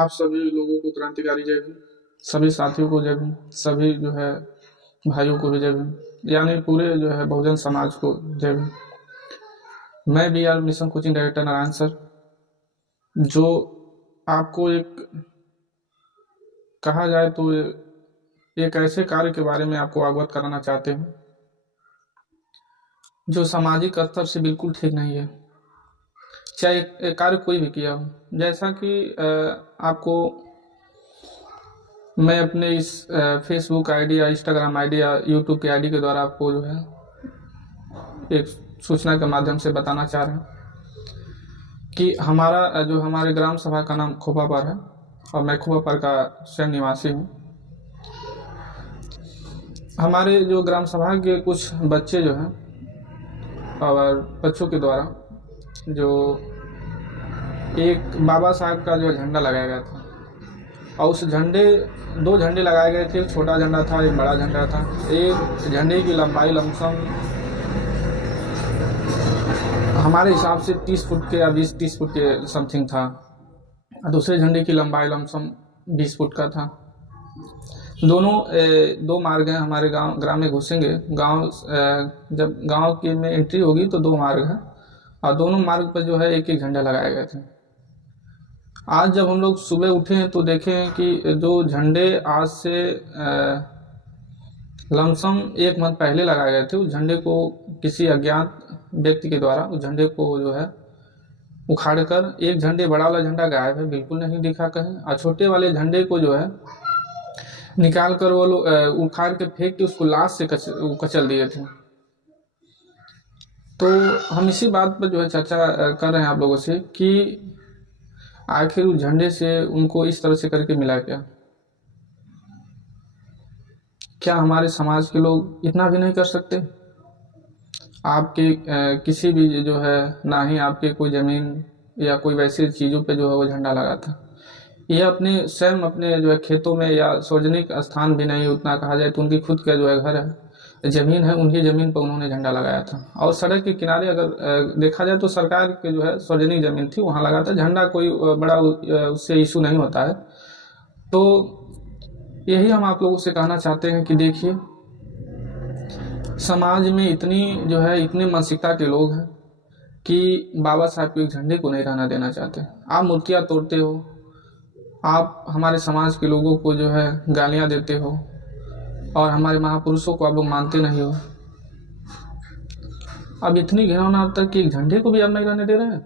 आप सभी लोगों को क्रांतिकारी जय भीम, सभी साथियों को जय भीम, सभी जो है भाइयों को भी जय भीम, यानी पूरे जो है बहुजन समाज को जय भीम। मैं B R mission coaching director Narayan sir, जो आपको एक कहा जाए तो एक ऐसे कार्य के बारे में आपको अवगत कराना चाहते हैं जो सामाजिक स्तर से बिल्कुल ठीक नहीं है, चाहे एक कार्य कोई भी किया हो। जैसा कि आपको मैं अपने इस फेसबुक आईडी या इंस्टाग्राम आईडी या यूट्यूब की आईडी के द्वारा आपको जो है एक सूचना के माध्यम से बताना चाह रहे हैं कि हमारा जो हमारे ग्राम सभा का नाम खोपापर है और मैं खोपापर का स्वयं निवासी हूँ। हमारे जो ग्राम सभा के कुछ बच्चे जो हैं और बच्चों के द्वारा जो एक बाबा साहब का जो झंडा लगाया गया था, और उस झंडे 2 झंडे लगाए गए थे, एक छोटा झंडा था, एक बड़ा झंडा था। एक झंडे की लंबाई लमसम हमारे हिसाब से 30 फुट के या 20-30 फुट के समथिंग था, और दूसरे झंडे की लंबाई लमसम 20 फुट का था। दोनों 2 मार्ग हैं हमारे ग्राम में घुसेंगे। जब गांव की में एंट्री होगी तो 2 मार्ग हैं, और दोनों मार्ग पर जो है एक झंडा लगाए गए थे। आज जब हम लोग सुबह उठे हैं तो देखे हैं कि जो झंडे आज से लमसम 1 मंथ पहले लगाए गए थे, उस झंडे को किसी अज्ञात व्यक्ति के द्वारा उस झंडे को जो है उखाड़कर, एक झंडे बड़ा वाला झंडा गायब है, बिल्कुल नहीं दिखा कहीं, और छोटे वाले झंडे को जो है निकाल कर वो लोग उखाड़ के फेंक के उसको लाश से कचल दिए थे। तो हम इसी बात पर जो है चर्चा कर रहे हैं आप लोगों से कि आखिर उस झंडे से उनको इस तरह से करके मिला क्या हमारे समाज के लोग इतना भी नहीं कर सकते? आपके किसी भी जो है, ना ही आपके कोई ज़मीन या कोई वैसी चीज़ों पे जो है वो झंडा लगा था। ये अपने स्वयं अपने जो है खेतों में या सार्वजनिक स्थान भी नहीं, उतना कहा जाए तो उनकी खुद का जो है घर है, ज़मीन है, उनकी ज़मीन पर उन्होंने झंडा लगाया था। और सड़क के किनारे अगर देखा जाए तो सरकार के जो है सार्वजनिक ज़मीन थी, वहाँ लगा था झंडा। कोई बड़ा उससे इशू नहीं होता है। तो यही हम आप लोगों से कहना चाहते हैं कि देखिए, समाज में इतनी जो है इतनी मानसिकता के लोग हैं कि बाबा साहब के एक झंडे को नहीं रहना देना चाहते। आप मूर्तियाँ तोड़ते हो, आप हमारे समाज के लोगों को जो है गालियाँ देते हो, और हमारे महापुरुषों को आप लोग मानते नहीं हो। अब इतनी घिनौना अब तक कि एक झंडे को भी आप नहीं रहने दे रहे हैं।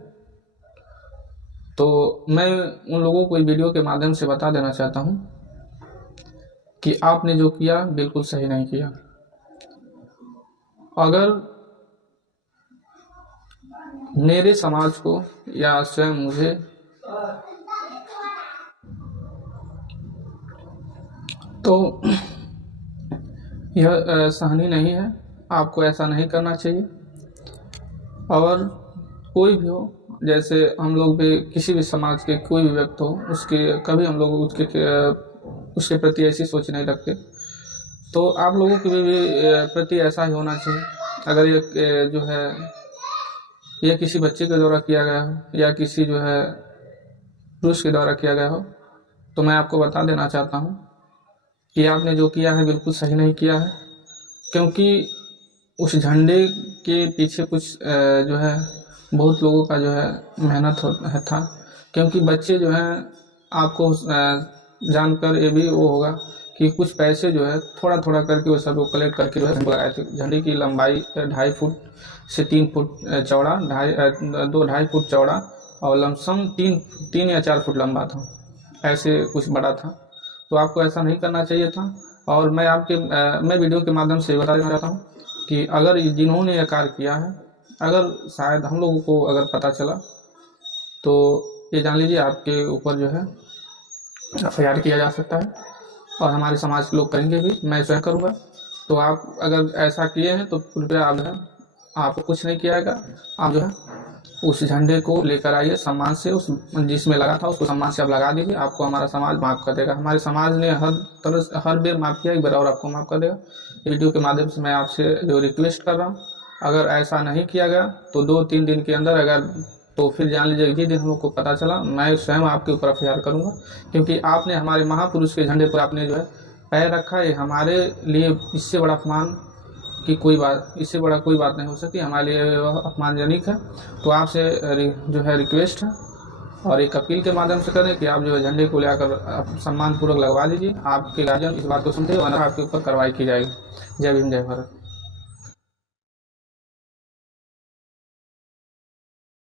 तो मैं उन लोगों को इस वीडियो के माध्यम से बता देना चाहता हूँ कि आपने जो किया बिल्कुल सही नहीं किया। अगर मेरे समाज को या स्वयं मुझे तो यह सहनीय नहीं है, आपको ऐसा नहीं करना चाहिए। और कोई भी हो, जैसे हम लोग भी किसी भी समाज के कोई भी व्यक्ति हो, उसके कभी हम लोग उसके प्रति ऐसी सोच नहीं रखते। तो आप लोगों के भी प्रति ऐसा ही होना चाहिए। अगर ये जो है यह किसी बच्चे के द्वारा किया गया हो या किसी जो है पुरुष के द्वारा किया गया हो, तो मैं आपको बता देना चाहता हूँ कि आपने जो किया है बिल्कुल सही नहीं किया है। क्योंकि उस झंडे के पीछे कुछ जो है बहुत लोगों का जो है मेहनत था। क्योंकि बच्चे जो हैं, आपको जानकर ये भी वो होगा कि कुछ पैसे जो है थोड़ा थोड़ा करके वो सब कलेक्ट करके जो है लगाए थे। झंडे की लंबाई 2.5 फुट से 3 फुट चौड़ा, 2-2.5 फुट चौड़ा, और लमसम 3 या 4 फुट लंबा था, ऐसे कुछ बड़ा था। तो आपको ऐसा नहीं करना चाहिए था। और मैं वीडियो के माध्यम से बता देना चाहता हूँ कि अगर जिन्होंने यह कार्य किया है, अगर शायद हम लोगों को अगर पता चला तो ये जान लीजिए आपके ऊपर जो है FIR किया जा सकता है, और हमारे समाज के लोग करेंगे भी, मैं स्वयं करूँगा। तो आप अगर ऐसा किए हैं तो कृपया आप जो है, आपको कुछ नहीं किया जाएगा। आप जो है उस झंडे को लेकर आइए सम्मान से, उस जिसमें लगा था उसको सम्मान से आप लगा दीजिए। आपको हमारा समाज माफ़ कर देगा। हमारे समाज ने हर तरह से हर बार माफ़ किया, एक बार और आपको माफ़ कर देगा। वीडियो के माध्यम से मैं आपसे जो रिक्वेस्ट कर रहा हूँ, अगर ऐसा नहीं किया गया तो 2-3 दिन के अंदर अगर तो फिर जान लीजिए ये दिन हम लोग को पता चला, मैं स्वयं आपके ऊपर एफआईआर करूँगा, क्योंकि आपने हमारे महापुरुष के झंडे पर आपने जो है पैर रखा। ये हमारे लिए इससे बड़ा अपमान की कोई बात, इससे बड़ा कोई बात नहीं हो सकती, हमारे लिए अपमानजनक है। तो आपसे जो है रिक्वेस्ट है और एक अपील के माध्यम से करें कि आप जो है झंडे को लेकर सम्मान पूर्वक लगवा दीजिए। आपके गार्जियन इस बात को समझे, वरना आपके ऊपर कार्रवाई की जाएगी। जय भीम, जय भारत।